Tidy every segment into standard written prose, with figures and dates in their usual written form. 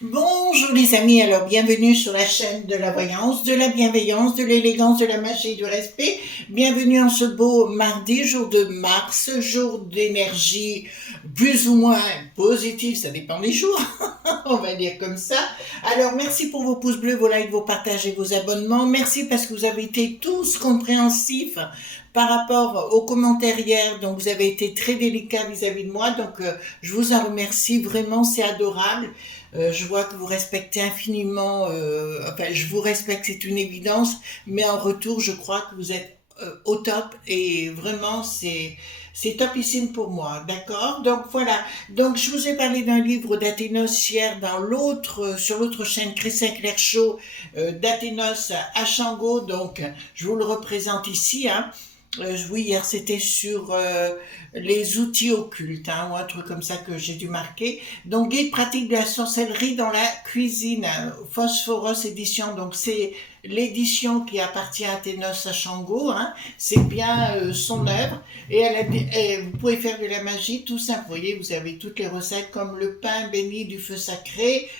Bonjour les amis, alors bienvenue sur la chaîne de la voyance, de la bienveillance, de l'élégance, de la magie et du respect. Bienvenue en ce beau mardi, jour de mars, jour d'énergie plus ou moins positive, ça dépend des jours, on va dire comme ça. Alors merci pour vos pouces bleus, vos likes, vos partages et vos abonnements. Merci parce que vous avez été tous compréhensifs par rapport aux commentaires hier, donc vous avez été très délicats vis-à-vis de moi, donc je vous en remercie, vraiment c'est adorable. Je vois que vous respectez infiniment, enfin je vous respecte, c'est une évidence, mais en retour je crois que vous êtes au top et vraiment c'est topissime pour moi, d'accord? Donc voilà, donc je vous ai parlé d'un livre d'Athénos hier dans l'autre, sur l'autre chaîne Christian Clair Show, d'Athénos à Shango, donc je vous le représente ici, hein. Oui, hier c'était sur les outils occultes, hein, ou un truc comme ça que j'ai dû marquer. Donc, guide pratique de la sorcellerie dans la cuisine, Phosphoros édition. Donc, c'est l'édition qui appartient à Thénos Achango, hein. C'est bien son œuvre. Et vous pouvez faire de la magie tout simple. Vous voyez, vous avez toutes les recettes comme le pain béni du feu sacré,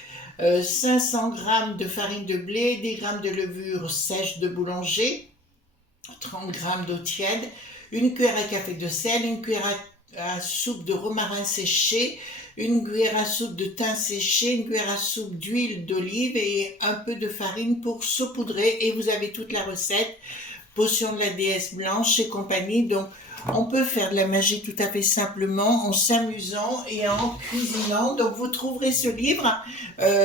500 grammes de farine de blé, 10 grammes de levure sèche de boulanger, 30 grammes d'eau tiède, une cuillère à café de sel, une cuillère à soupe de romarin séché, une cuillère à soupe de thym séché, une cuillère à soupe d'huile d'olive et un peu de farine pour saupoudrer. Et vous avez toute la recette, potion de la déesse blanche et compagnie. Donc, on peut faire de la magie tout à fait simplement en s'amusant et en cuisinant. Donc, vous trouverez ce livre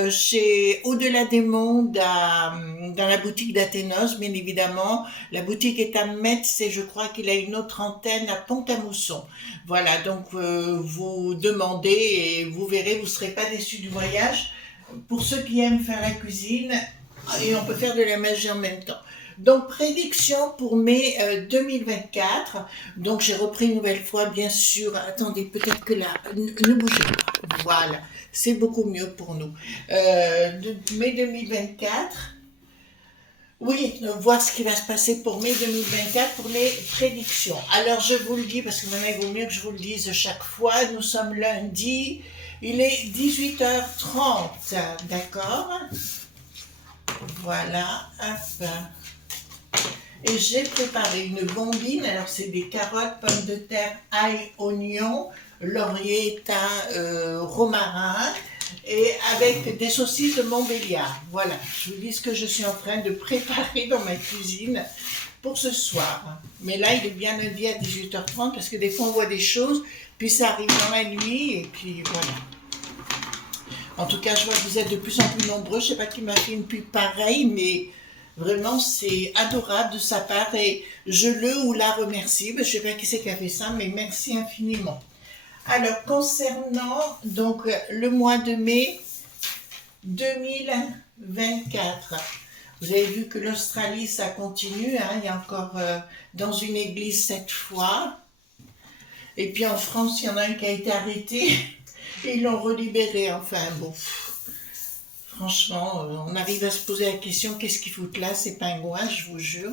chez Au-delà des mondes, dans la boutique d'Athénos, bien évidemment. La boutique est à Metz et je crois qu'il a une autre antenne à Pont-à-Mousson. Voilà, donc vous demandez et vous verrez, vous ne serez pas déçus du voyage. Pour ceux qui aiment faire la cuisine, et on peut faire de la magie en même temps. Donc, prédiction pour mai 2024. Donc, j'ai repris une nouvelle fois, bien sûr. Attendez, peut-être que là, ne bougez pas. Voilà, c'est beaucoup mieux pour nous. Mai 2024. Oui, voir ce qui va se passer pour mai 2024 pour les prédictions. Alors, je vous le dis, parce que maintenant, il vaut mieux que je vous le dise chaque fois. Nous sommes lundi. Il est 18h30. D'accord? Voilà. Hop. Et j'ai préparé une bombine. Alors, c'est des carottes, pommes de terre, ail, oignon, laurier, thym, romarin, et avec des saucisses de Montbéliard. Voilà, je vous dis ce que je suis en train de préparer dans ma cuisine pour ce soir. Mais là, il est bien lundi à 18h30 parce que des fois, on voit des choses, puis ça arrive dans la nuit, et puis voilà. En tout cas, je vois que vous êtes de plus en plus nombreux. Je ne sais pas qui m'a fait une pub pareille, mais vraiment, c'est adorable de sa part et je le ou la remercie. Je ne sais pas qui c'est qui a fait ça, mais merci infiniment. Alors, concernant donc le mois de mai 2024, vous avez vu que l'Australie, ça continue, hein, il y a encore dans une église 7 fois. Et puis en France, il y en a un qui a été arrêté et ils l'ont relibéré. Enfin, bon, franchement, on arrive à se poser la question, qu'est-ce qu'ils foutent là, ces pingouins, je vous jure.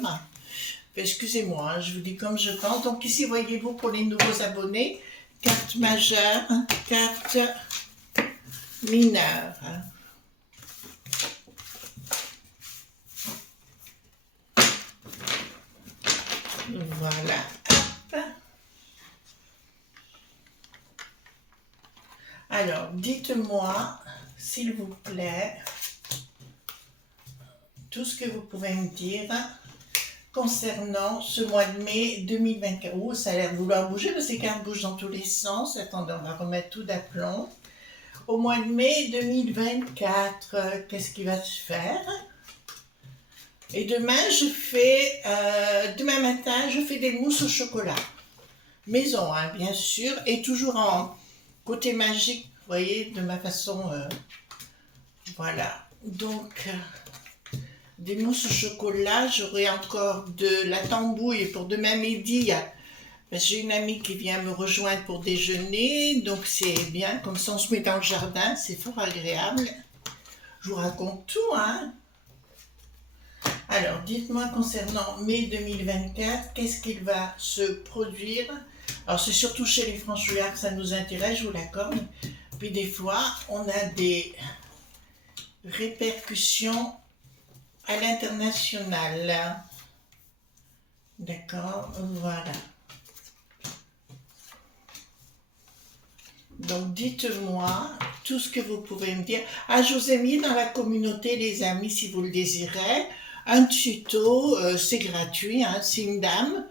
Excusez-moi, hein, je vous dis comme je pense. Donc ici, voyez-vous, pour les nouveaux abonnés, carte majeure, carte mineure. Voilà. Hop. Alors, dites-moi, s'il vous plaît, tout ce que vous pouvez me dire concernant ce mois de mai 2024. Oh, ça a l'air de vouloir bouger, parce que ces cartes bougent dans tous les sens. Attendez, on va remettre tout d'aplomb. Au mois de mai 2024, qu'est-ce qui va se faire? Et demain, demain matin, je fais des mousses au chocolat. Maison, hein, bien sûr, et toujours en côté magique, vous voyez, de ma façon, voilà. Donc, des mousses au chocolat, j'aurai encore de la tambouille pour demain midi. J'ai une amie qui vient me rejoindre pour déjeuner, donc c'est bien, comme ça on se met dans le jardin, c'est fort agréable. Je vous raconte tout, hein. Alors, dites-moi concernant mai 2024, qu'est-ce qu'il va se produire? Alors, c'est surtout chez les franchouillards que ça nous intéresse, je vous l'accorde. Puis des fois, on a des répercussions à l'international. D'accord, voilà. Donc, dites-moi tout ce que vous pouvez me dire. Ah, je vous ai mis dans la communauté, les amis, si vous le désirez, un tuto, c'est gratuit, hein, c'est une dame,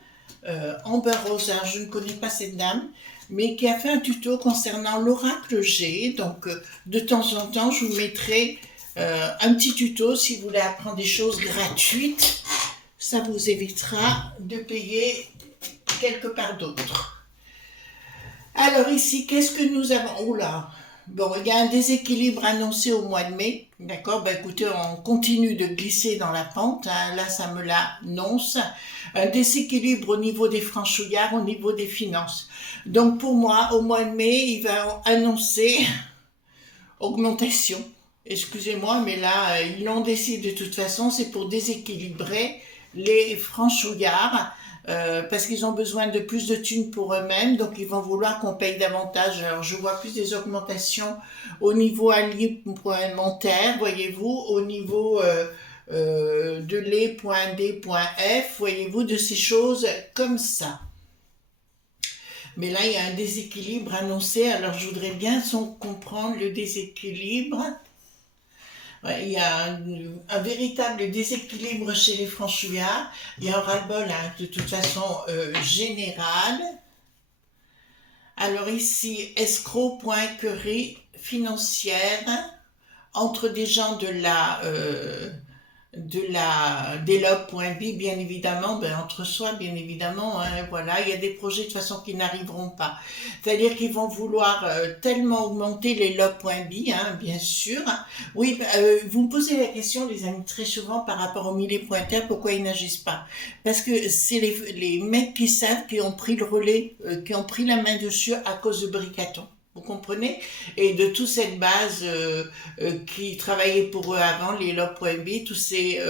Amber Rose, alors je ne connais pas cette dame, mais qui a fait un tuto concernant l'oracle G. Donc, de temps en temps, je vous mettrai un petit tuto si vous voulez apprendre des choses gratuites. Ça vous évitera de payer quelque part d'autre. Alors ici, qu'est-ce que nous avons? Oula, bon, il y a un déséquilibre annoncé au mois de mai. D'accord, ben écoutez, on continue de glisser dans la pente, hein. Là, ça me l'annonce. Un déséquilibre au niveau des franchouillards, au niveau des finances. Donc pour moi, au mois de mai, il va annoncer augmentation. Excusez-moi, mais là, ils l'ont décidé de toute façon, c'est pour déséquilibrer les franchouillards. Parce qu'ils ont besoin de plus de thunes pour eux-mêmes, donc ils vont vouloir qu'on paye davantage. Alors je vois plus des augmentations au niveau alimentaire, voyez-vous, au niveau de lait.d.f, voyez-vous, de ces choses comme ça. Mais là, il y a un déséquilibre annoncé, alors je voudrais bien comprendre le déséquilibre. Ouais, il y a un véritable déséquilibre chez les franchouillards. Il y a un ras-le-bol, hein, de toute façon général. Alors ici, escroc.querie financière entre des gens d'Elope.bi, bien évidemment, ben, entre soi, bien évidemment, hein, voilà, il y a des projets de toute façon qui n'arriveront pas. C'est-à-dire qu'ils vont vouloir tellement augmenter l'Elope.bi, hein, bien sûr. Oui, vous me posez la question, les amis, très souvent par rapport au millier pointeur, pourquoi ils n'agissent pas? Parce que c'est les mecs qui savent, qui ont pris le relais, qui ont pris la main dessus à cause de Bricaton. Vous comprenez? Et de toute cette base qui travaillaient pour eux avant, les Lop.b, tous ces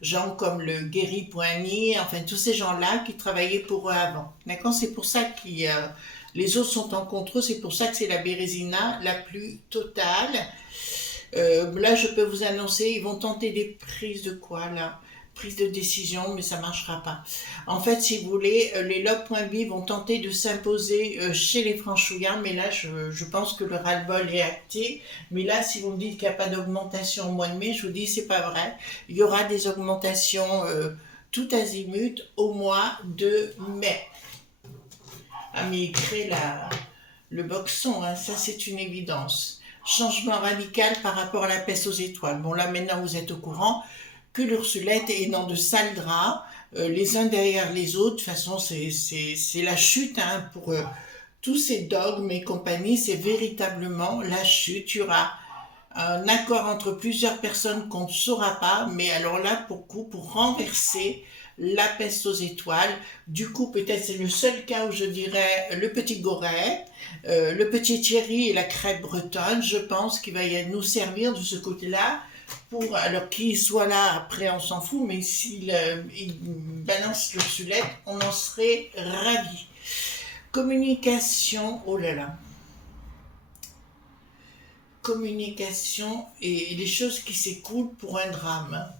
gens comme le Guéry.ni, enfin tous ces gens-là qui travaillaient pour eux avant. D'accord? C'est pour ça que les autres sont en contre eux, c'est pour ça que c'est la Bérésina la plus totale. Là, je peux vous annoncer, ils vont tenter des prises de quoi là? Prise de décision, mais ça marchera pas. En fait, si vous voulez, les Lop.bi vont tenter de s'imposer chez les franchouillards, mais là, je pense que le ras-le-bol est acté. Mais là, si vous me dites qu'il n'y a pas d'augmentation au mois de mai, je vous dis c'est pas vrai. Il y aura des augmentations tout azimut au mois de mai. Ah, mais il crée le boxon, hein, ça c'est une évidence. Changement radical par rapport à la peste aux étoiles. Bon, là maintenant vous êtes au courant que l'Ursulette est dans de sales draps, les uns derrière les autres. De toute façon, c'est la chute, hein, pour tous ces dogmes et compagnie, c'est véritablement la chute. Il y aura un accord entre plusieurs personnes qu'on ne saura pas, mais alors là, pour renverser la peste aux étoiles. Du coup, peut-être c'est le seul cas où je dirais le petit Goret, le petit Thierry et la crêpe bretonne. Je pense qu'il va nous servir de ce côté-là. Alors qu'il soit là, après on s'en fout, mais s'il balance l'Ursulette, on en serait ravis. Communication, oh là là. Communication et les choses qui s'écoulent pour un drame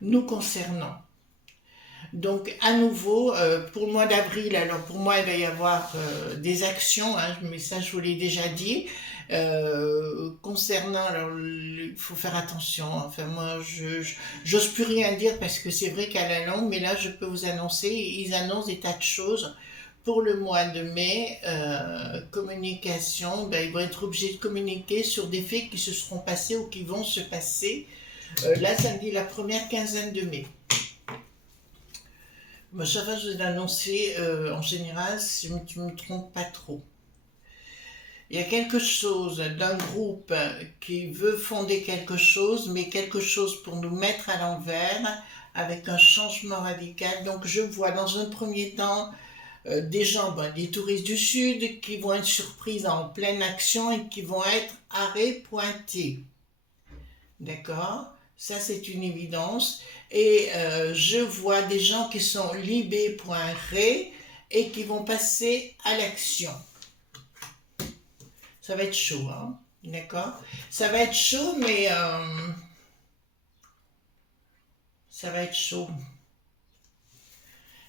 nous concernant. Donc à nouveau, pour le mois d'avril, alors pour moi il va y avoir des actions, hein, mais ça je vous l'ai déjà dit. Concernant, alors il faut faire attention, enfin moi j'ose plus rien dire parce que c'est vrai qu'à la longue, mais là je peux vous annoncer, ils annoncent des tas de choses pour le mois de mai. Communication, ben, ils vont être obligés de communiquer sur des faits qui se seront passés ou qui vont se passer. Là ça me dit la première quinzaine de mai. Moi, ça va, je vous ai annoncé en général, si je ne me trompe pas trop. Il y a quelque chose d'un groupe qui veut fonder quelque chose, mais quelque chose pour nous mettre à l'envers, avec un changement radical. Donc je vois dans un premier temps des gens, des touristes du Sud, qui vont être surpris en pleine action et qui vont être arrêts pointés. D'accord? Ça, c'est une évidence. Et je vois des gens qui sont libé.ré et qui vont passer à l'action. Ça va être chaud, hein? D'accord? Ça va être chaud, mais ça va être chaud.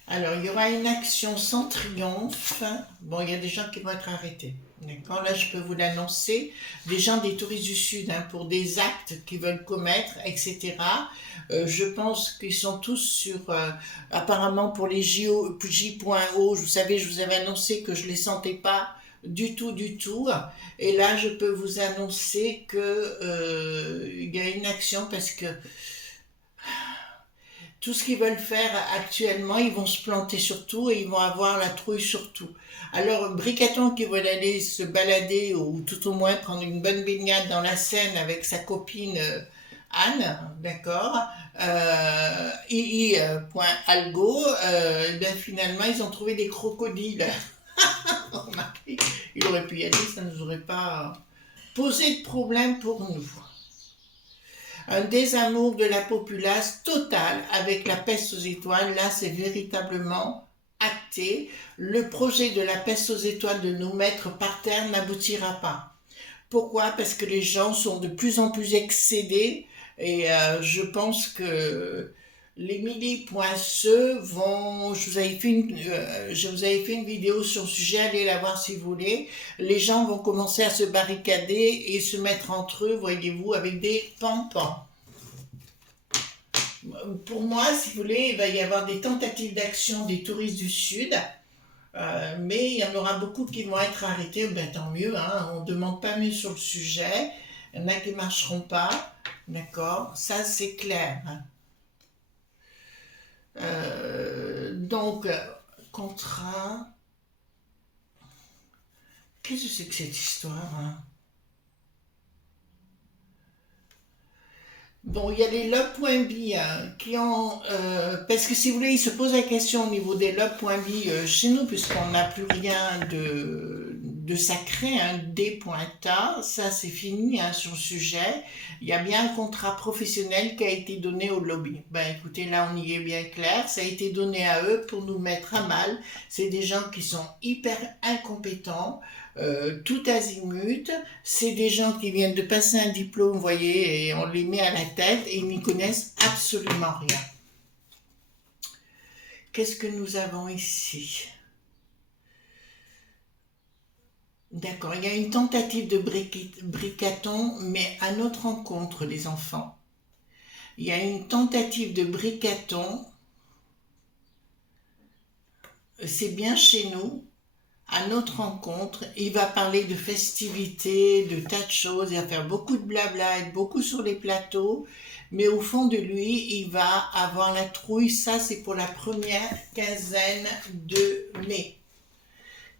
Alors, il y aura une action sans triomphe. Bon, il y a des gens qui vont être arrêtés. D'accord? Là, je peux vous l'annoncer. Des gens des touristes du Sud, hein, pour des actes qu'ils veulent commettre, etc. Je pense qu'ils sont tous sur... apparemment, pour les JO, J.O, vous savez, je vous avais annoncé que je ne les sentais pas du tout, du tout. Et là, je peux vous annoncer que il y a une action parce que tout ce qu'ils veulent faire actuellement, ils vont se planter sur tout et ils vont avoir la trouille sur tout. Alors, Bricaton qui veut aller se balader ou tout au moins prendre une bonne baignade dans la Seine avec sa copine Anne, d'accord, II.algo, ben finalement ils ont trouvé des crocodiles. Remarquez, il aurait pu y aller, ça ne nous aurait pas posé de problème pour nous. Un désamour de la populace total avec la peste aux étoiles. Là, c'est véritablement acté. Le projet de la peste aux étoiles de nous mettre par terre n'aboutira pas. Pourquoi? Parce que les gens sont de plus en plus excédés et je pense que les milli.se vont... je vous avais fait une vidéo sur le sujet, allez la voir si vous voulez. Les gens vont commencer à se barricader et se mettre entre eux, voyez-vous, avec des pampans. Pour moi, si vous voulez, il va y avoir des tentatives d'action des touristes du Sud, mais il y en aura beaucoup qui vont être arrêtés, ben, tant mieux, hein, on ne demande pas mieux sur le sujet, il y en a qui ne marcheront pas, d'accord, ça c'est clair. Donc, contrat, qu'est-ce que c'est que cette histoire, hein? Bon, il y a les log.bi qui ont... parce que si vous voulez, ils se posent la question au niveau des log.bi chez nous, puisqu'on n'a plus rien de sacré, hein, des.ta, ça c'est fini hein, sur le sujet. Il y a bien un contrat professionnel qui a été donné au lobby. Ben écoutez, là on y est bien clair, ça a été donné à eux pour nous mettre à mal. C'est des gens qui sont hyper incompétents, tout azimut. C'est des gens qui viennent de passer un diplôme, vous voyez, et on les met à la tête et ils n'y connaissent absolument rien. Qu'est-ce que nous avons ici? D'accord, il y a une tentative de bricaton, mais à notre rencontre, les enfants. Il y a une tentative de bricaton, c'est bien chez nous, à notre rencontre. Il va parler de festivités, de tas de choses, il va faire beaucoup de blabla, être beaucoup sur les plateaux, mais au fond de lui, il va avoir la trouille. Ça, c'est pour la première quinzaine de mai.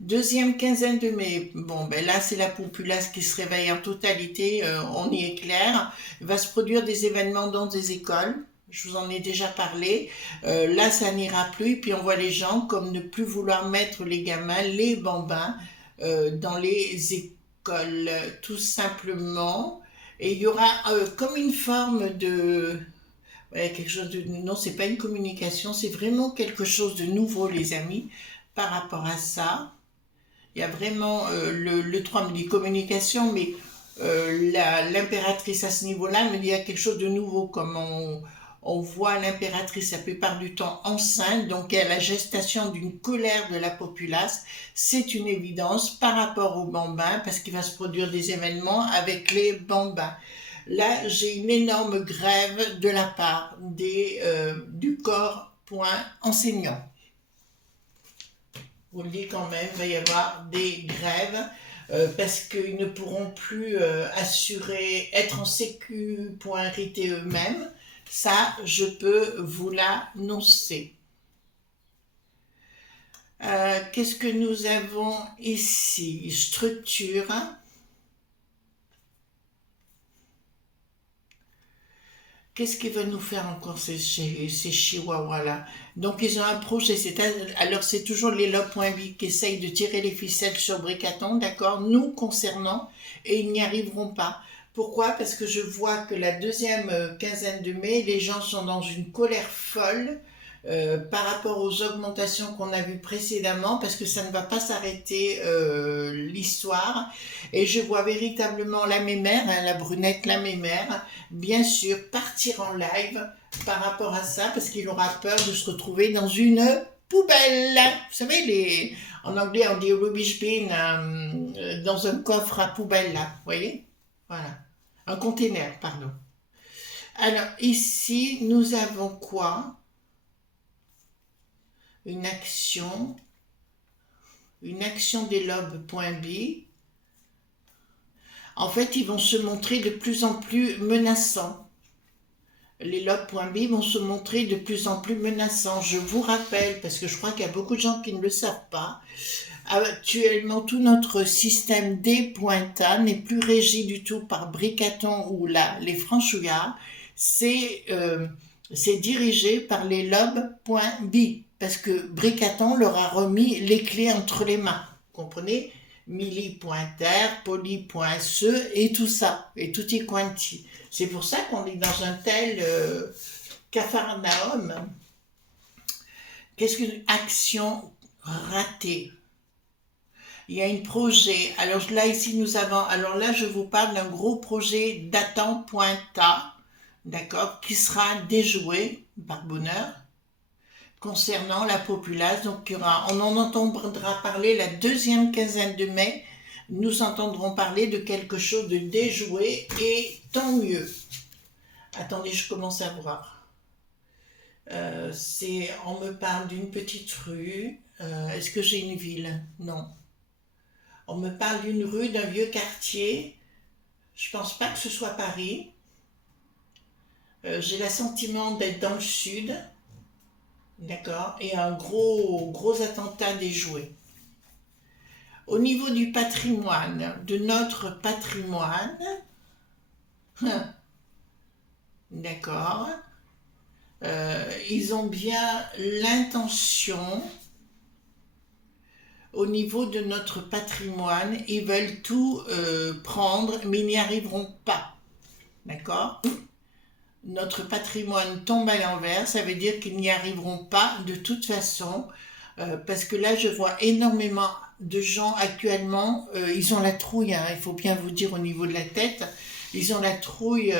Deuxième quinzaine de mai, bon ben là c'est la populace qui se réveille en totalité, on y est clair. Il va se produire des événements dans des écoles, je vous en ai déjà parlé. Là ça n'ira plus, puis on voit les gens comme ne plus vouloir mettre les gamins, les bambins, dans les écoles, tout simplement. Et il y aura comme une forme de... Ouais, quelque chose de... Non, c'est pas une communication, c'est vraiment quelque chose de nouveau les amis par rapport à ça. Il y a vraiment le 3 me dit communication, mais l'impératrice à ce niveau-là me dit il y a quelque chose de nouveau, comme on voit l'impératrice la plupart du temps enceinte, donc à la gestation d'une colère de la populace, c'est une évidence par rapport aux bambins, parce qu'il va se produire des événements avec les bambins. Là, j'ai une énorme grève de la part du corps enseignant. Vous le dites quand même, il va y avoir des grèves parce qu'ils ne pourront plus être en sécu.rit eux-mêmes. Ça, je peux vous l'annoncer. Qu'est-ce que nous avons ici? Structure. Qu'est-ce qu'ils veulent nous faire encore ces chihuahuas-là? Donc ils ont un projet, alors c'est toujours les log.bi qui essayent de tirer les ficelles sur Bricaton, d'accord, nous concernant, et ils n'y arriveront pas. Pourquoi? Parce que je vois que la deuxième quinzaine de mai, les gens sont dans une colère folle, par rapport aux augmentations qu'on a vues précédemment, parce que ça ne va pas s'arrêter l'histoire. Et je vois véritablement la mémère, hein, la brunette, la mémère, bien sûr, partir en live par rapport à ça, parce qu'il aura peur de se retrouver dans une poubelle. Vous savez, en anglais, on dit rubbish bin, dans un coffre à poubelle, là, vous voyez? Voilà. Un container, pardon. Alors, ici, nous avons quoi? Une action des lobes.b. En fait, ils vont se montrer de plus en plus menaçants. Les lobes.b vont se montrer de plus en plus menaçants. Je vous rappelle, parce que je crois qu'il y a beaucoup de gens qui ne le savent pas, actuellement, tout notre système D.A n'est plus régi du tout par Bricaton ou les franchouillards. C'est dirigé par les lobes.b, parce que Bricaton leur a remis les clés entre les mains. Vous comprenez? Mili.R, Poly.se et tout ça, et tutti quanti. C'est pour ça qu'on est dans un tel capharnaüm. Qu'est-ce qu'une action ratée? Il y a un projet. Alors là, ici, nous avons... Alors là, je vous parle d'un gros projet datant.ta, d'accord, qui sera déjoué, par bonheur, concernant la populace. Donc, on en entendra parler la deuxième quinzaine de mai. Nous entendrons parler de quelque chose de déjoué, et tant mieux. Attendez, je commence à voir. On me parle d'une petite rue. Est-ce que j'ai une ville? Non. On me parle d'une rue, d'un vieux quartier. Je pense pas que ce soit Paris. J'ai l'assentiment d'être dans le sud. D'accord? Et un gros attentat déjoué. Au niveau du patrimoine, de notre patrimoine, d'accord, ils ont bien l'intention, au niveau de notre patrimoine, ils veulent tout prendre, mais ils n'y arriveront pas. D'accord? Notre patrimoine tombe à l'envers, ça veut dire qu'ils n'y arriveront pas de toute façon, parce que là, je vois énormément de gens actuellement, ils ont la trouille, hein, il faut bien vous dire au niveau de la tête, ils ont la trouille,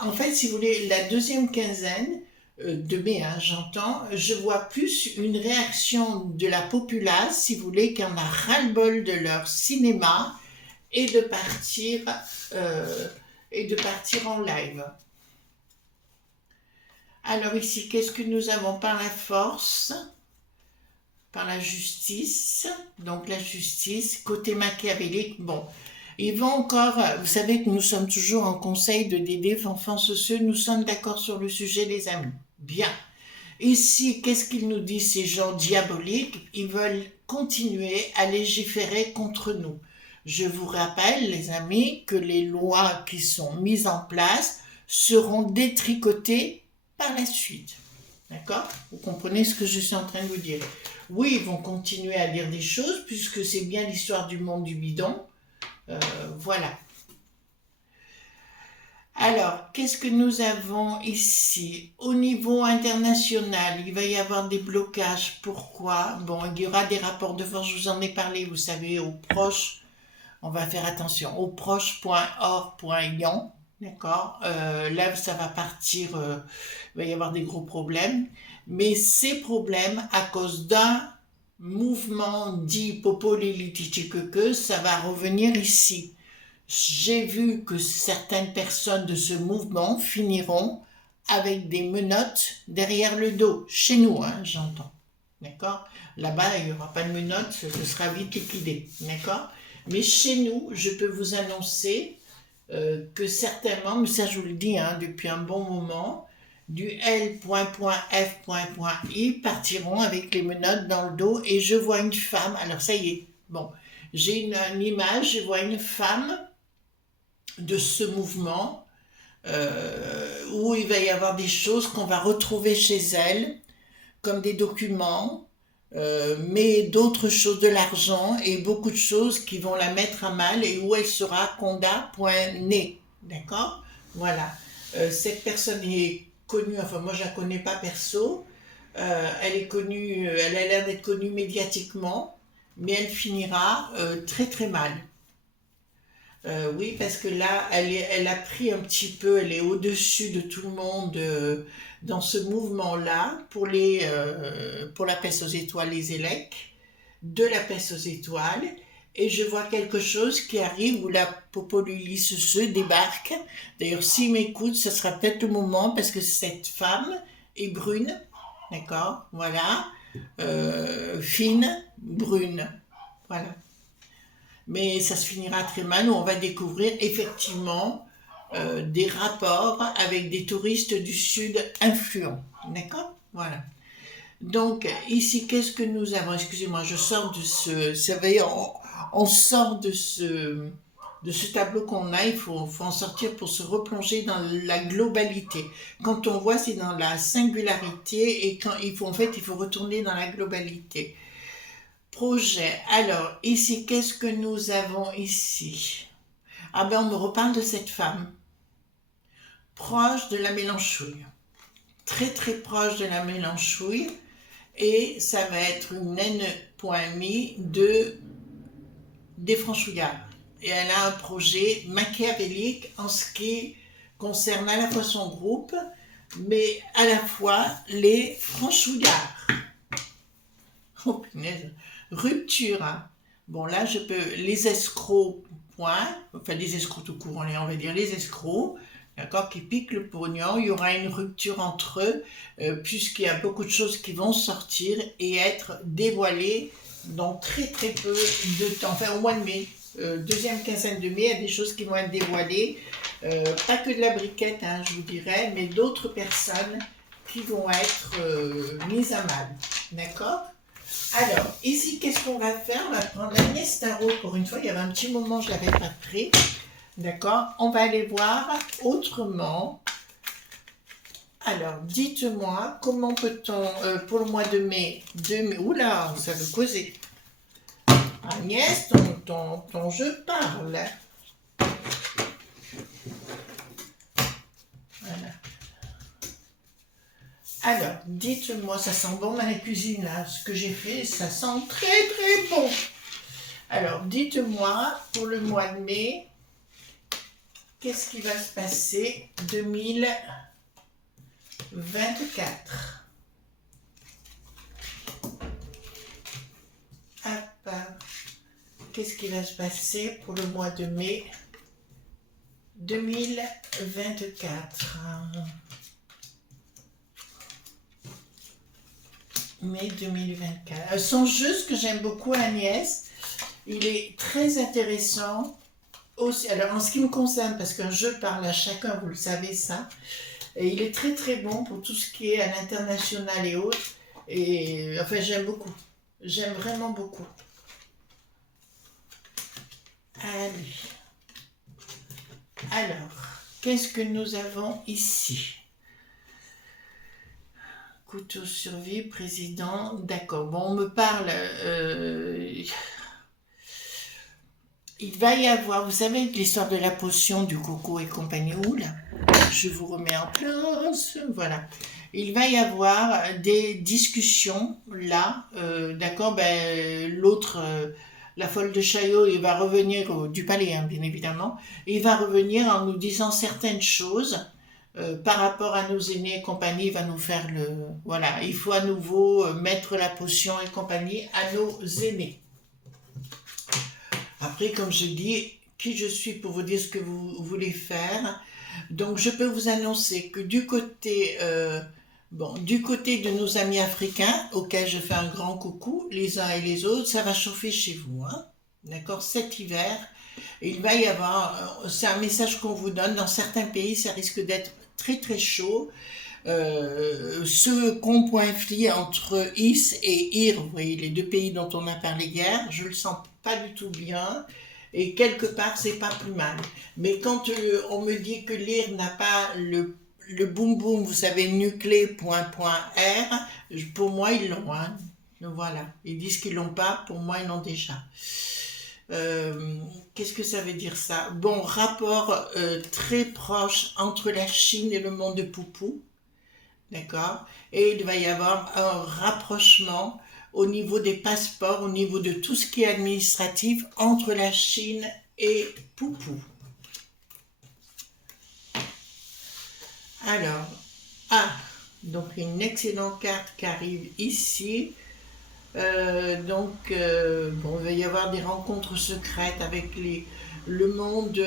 en fait, si vous voulez, la deuxième quinzaine de mai, hein, j'entends, je vois plus une réaction de la populace, si vous voulez, qui en a ras-le-bol de leur cinéma, et de partir en live. Alors ici, qu'est-ce que nous avons par la force? Par la justice. Donc la justice, côté machiavélique, bon. Ils vont encore, vous savez que nous sommes toujours en conseil de DD Enfants Sociaux, nous sommes d'accord sur le sujet, les amis. Bien. Ici, qu'est-ce qu'ils nous disent, ces gens diaboliques? Ils veulent continuer à légiférer contre nous. Je vous rappelle, les amis, que les lois qui sont mises en place seront détricotées par la suite. D'accord? Vous comprenez ce que je suis en train de vous dire? Oui, ils vont continuer à dire des choses, puisque c'est bien l'histoire du monde du bidon. Voilà. Alors, qu'est-ce que nous avons ici? Au niveau international, il va y avoir des blocages. Pourquoi? Bon, il y aura des rapports de force, je vous en ai parlé, vous savez, aux proches. On va faire attention, au proche.org.ion, d'accord? Là, ça va partir, il va y avoir des gros problèmes. Mais ces problèmes, à cause d'un mouvement dit popolélititique, ça va revenir ici. J'ai vu que certaines personnes de ce mouvement finiront avec des menottes derrière le dos. Chez nous, hein, j'entends. D'accord? Là-bas, il n'y aura pas de menottes, ce sera vite liquidé. D'accord? Mais chez nous, je peux vous annoncer que certainement, mais ça je vous le dis hein, depuis un bon moment, du L.F.I partiront avec les menottes dans le dos, et je vois une femme, alors ça y est, bon, j'ai une image, je vois une femme de ce mouvement où il va y avoir des choses qu'on va retrouver chez elle, comme des documents, mais d'autres choses, de l'argent et beaucoup de choses qui vont la mettre à mal, et où elle sera conda.né. D'accord? Voilà. Cette personne est connue, enfin moi je la connais pas perso, elle est connue, elle a l'air d'être connue médiatiquement, mais elle finira très très mal. Oui, parce que là, elle a pris un petit peu, elle est au-dessus de tout le monde dans ce mouvement-là pour la peste aux étoiles, les ELEC, de la peste aux étoiles. Et je vois quelque chose qui arrive où la Popolulis se débarque. D'ailleurs, s'il m'écoute, ce sera peut-être le moment parce que cette femme est brune, d'accord, voilà, fine, brune, voilà. Mais ça se finira très mal où on va découvrir effectivement des rapports avec des touristes du Sud influents. D'accord. Voilà. Donc, ici, qu'est-ce que nous avons? Excusez-moi, je sors de ce... Vous savez, on sort de ce tableau qu'on a, faut en sortir pour se replonger dans la globalité. Quand on voit, c'est dans la singularité et quand en fait, il faut retourner dans la globalité. Projet. Alors, ici, qu'est-ce que nous avons ici? Ah ben, on me reparle de cette femme. Proche de la Mélenchouille. Très, très proche de la Mélenchouille. Et ça va être une N.mi des franchouillards. Et elle a un projet machiavélique en ce qui concerne à la fois son groupe, mais à la fois les franchouillards. Oh punaise, rupture. Hein. Bon là, je peux les escrocs, point, enfin les escrocs tout court, on va dire les escrocs, d'accord, qui piquent le pognon. Il y aura une rupture entre eux, puisqu'il y a beaucoup de choses qui vont sortir et être dévoilées dans très très peu de temps, enfin au mois de mai. Deuxième quinzaine de mai, il y a des choses qui vont être dévoilées, pas que de la briquette, hein, je vous dirais, mais d'autres personnes qui vont être mises à mal, d'accord. Alors, ici, qu'est-ce qu'on va faire? On va prendre Agnès Tarot pour une fois. Il y avait un petit moment, je ne l'avais pas pris. D'accord? On va aller voir autrement. Alors, dites-moi, comment peut-on, pour le mois de mai, oula, ça veut causer. Agnès, ton jeu parle. Voilà. Alors, dites-moi, ça sent bon dans la cuisine, là. Ce que j'ai fait, ça sent très très bon. Alors, dites-moi, pour le mois de mai, qu'est-ce qui va se passer 2024? Qu'est-ce qui va se passer pour le mois de mai 2024? Mai 2024. Son jeu, ce que j'aime beaucoup, Agnès, il est très intéressant aussi. Alors, en ce qui me concerne, parce qu'un jeu parle à chacun, vous le savez ça, et il est très très bon pour tout ce qui est à l'international et autres. Et enfin, j'aime beaucoup. J'aime vraiment beaucoup. Allez. Alors, qu'est-ce que nous avons ici? Couteau survie, président, d'accord. Bon, on me parle. Il va y avoir, vous savez, l'histoire de la potion du coco et compagnie, là, je vous remets en place, voilà. Il va y avoir des discussions là, d'accord. Ben, l'autre, la folle de Chaillot, il va revenir du palais, hein, bien évidemment. Il va revenir en nous disant certaines choses. Par rapport à nos aînés et compagnie, il va nous faire le... Voilà, il faut à nouveau mettre la potion et compagnie à nos aînés. Après, comme je dis, qui je suis pour vous dire ce que vous voulez faire. Donc, je peux vous annoncer que du côté de nos amis africains, auxquels je fais un grand coucou, les uns et les autres, ça va chauffer chez vous, hein, d'accord, cet hiver. Il va y avoir, c'est un message qu'on vous donne, dans certains pays, ça risque d'être très très chaud. Ce conflit entre Is et Ir, vous voyez, les deux pays dont on a parlé hier, je le sens pas du tout bien. Et quelque part, c'est pas plus mal. Mais quand on me dit que l'IR n'a pas le boom boom, vous savez, nuclé.r, pour moi, ils l'ont. Hein. Voilà. Ils disent qu'ils l'ont pas, pour moi, ils l'ont déjà. Qu'est-ce que ça veut dire ça? Bon, rapport très proche entre la Chine et le monde de Poupou. d'accord? Et il va y avoir un rapprochement au niveau des passeports, au niveau de tout ce qui est administratif entre la Chine et Poupou. Alors, donc une excellente carte qui arrive ici. Bon, il va y avoir des rencontres secrètes avec le monde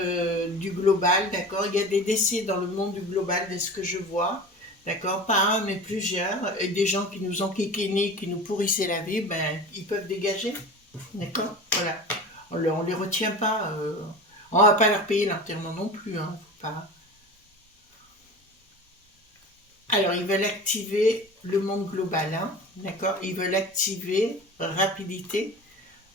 du global, d'accord? Il y a des décès dans le monde du global, de ce que je vois, d'accord? Pas un, mais plusieurs. Et des gens qui nous ont kékénés, qui nous pourrissaient la vie, ben, ils peuvent dégager, d'accord? Voilà. On les retient pas. On va pas leur payer l'enterrement non plus, hein. Faut pas. Alors, ils veulent activer le monde global, hein, d'accord? Ils veulent activer rapidité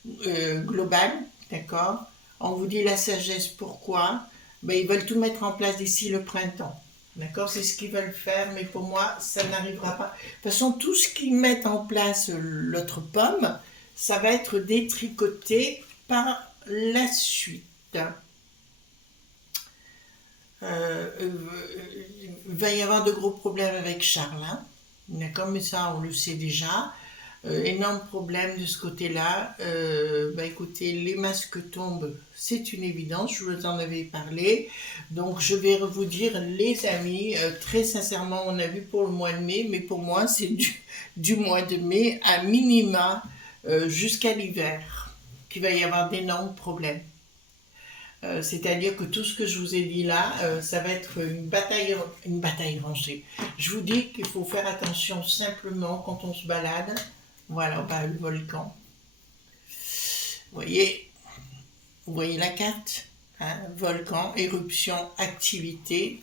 globale, d'accord? On vous dit la sagesse, pourquoi? Ben, ils veulent tout mettre en place d'ici le printemps, d'accord? C'est ce qu'ils veulent faire, mais pour moi, ça n'arrivera pas. De toute façon, tout ce qu'ils mettent en place, l'autre pomme, ça va être détricoté par la suite. Il va y avoir de gros problèmes avec Charles, hein. D'accord, mais ça on le sait déjà. Énorme problème de ce côté-là. Bah écoutez, les masques tombent, c'est une évidence, je vous en avais parlé. Donc je vais vous dire, les amis, très sincèrement, on a vu pour le mois de mai, mais pour moi c'est du mois de mai à minima jusqu'à l'hiver qu'il va y avoir d'énormes problèmes. C'est-à-dire que tout ce que je vous ai dit là, ça va être une bataille rangée. Je vous dis qu'il faut faire attention simplement quand on se balade. Voilà, bah, le volcan. Voyez, vous voyez la carte, hein, volcan, éruption, activité.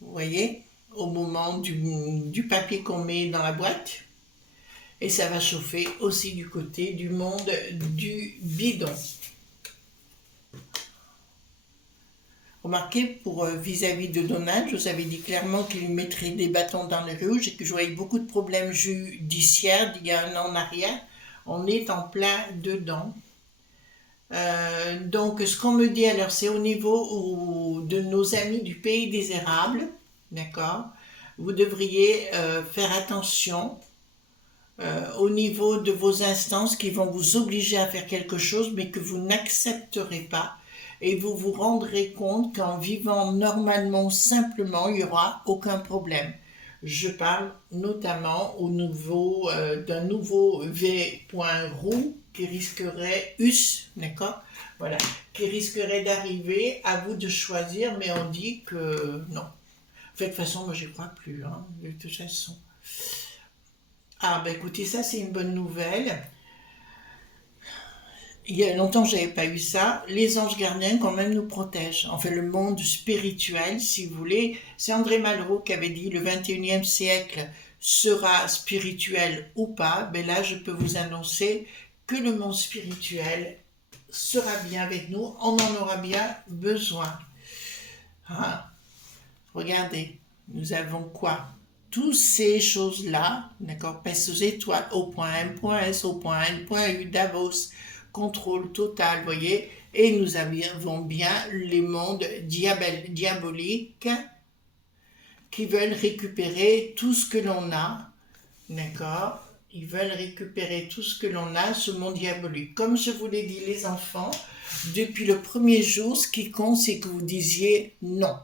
Vous voyez, au moment du papier qu'on met dans la boîte. Et ça va chauffer aussi du côté du monde du bidon. Remarquez, pour vis-à-vis de Donald, je vous avais dit clairement qu'il lui mettrait des bâtons dans les roues et que je voyais beaucoup de problèmes judiciaires d'il y a un an en arrière. On est en plein dedans. Donc, ce qu'on me dit, alors, c'est au niveau de nos amis du pays des érables, d'accord? Vous devriez faire attention au niveau de vos instances qui vont vous obliger à faire quelque chose, mais que vous n'accepterez pas. Et vous vous rendrez compte qu'en vivant normalement, simplement, il n'y aura aucun problème. Je parle notamment au niveau d'un nouveau V.roux qui risquerait, d'accord? Voilà, qui risquerait d'arriver, à vous de choisir, mais on dit que non. De toute façon, moi, j'y crois plus, hein, de toute façon. Ah, ben écoutez, ça, c'est une bonne nouvelle. Il y a longtemps que je n'avais pas eu ça. Les anges gardiens, quand même, nous protègent. Enfin, le monde spirituel, si vous voulez. C'est André Malraux qui avait dit le 21e siècle sera spirituel ou pas. Mais là, je peux vous annoncer que le monde spirituel sera bien avec nous. On en aura bien besoin. Ah, regardez, nous avons quoi? Toutes ces choses-là, d'accord, passe aux étoiles, au point M, point S, au point N, point U, Davos, contrôle total, vous voyez, et nous avons bien les mondes diaboliques qui veulent récupérer tout ce que l'on a, d'accord? Ils veulent récupérer tout ce que l'on a, ce monde diabolique. Comme je vous l'ai dit, les enfants, depuis le premier jour, ce qui compte, c'est que vous disiez non.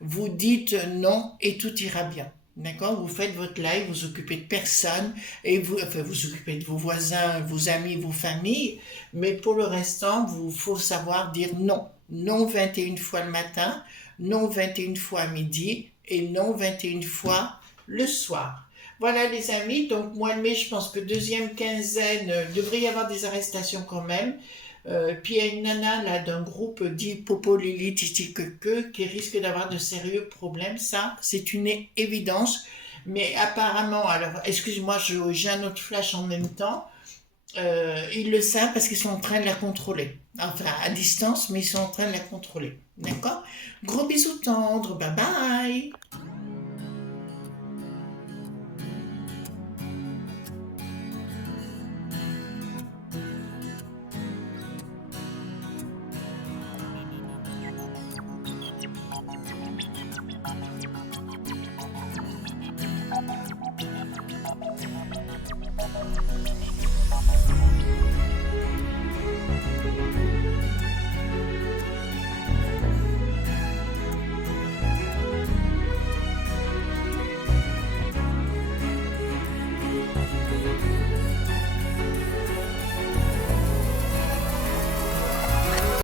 Vous dites non et tout ira bien. D'accord? Vous faites votre live, vous occupez de personne et vous occupez de vos voisins, vos amis, vos familles, mais pour le restant, il faut savoir dire non. Non 21 fois le matin, non 21 fois à midi et non 21 fois le soir. Voilà les amis, donc mois de mai, je pense que deuxième quinzaine, devrait y avoir des arrestations quand même. Puis il y a une nana là d'un groupe dit Popo Lili Titi que qui risque d'avoir de sérieux problèmes. Ça, c'est une évidence. Mais apparemment, alors excuse-moi, j'ai un autre flash en même temps. Ils le savent parce qu'ils sont en train de la contrôler. Enfin, à distance, mais ils sont en train de la contrôler. D'accord? Gros bisous tendres. Bye bye. aujourd'hui.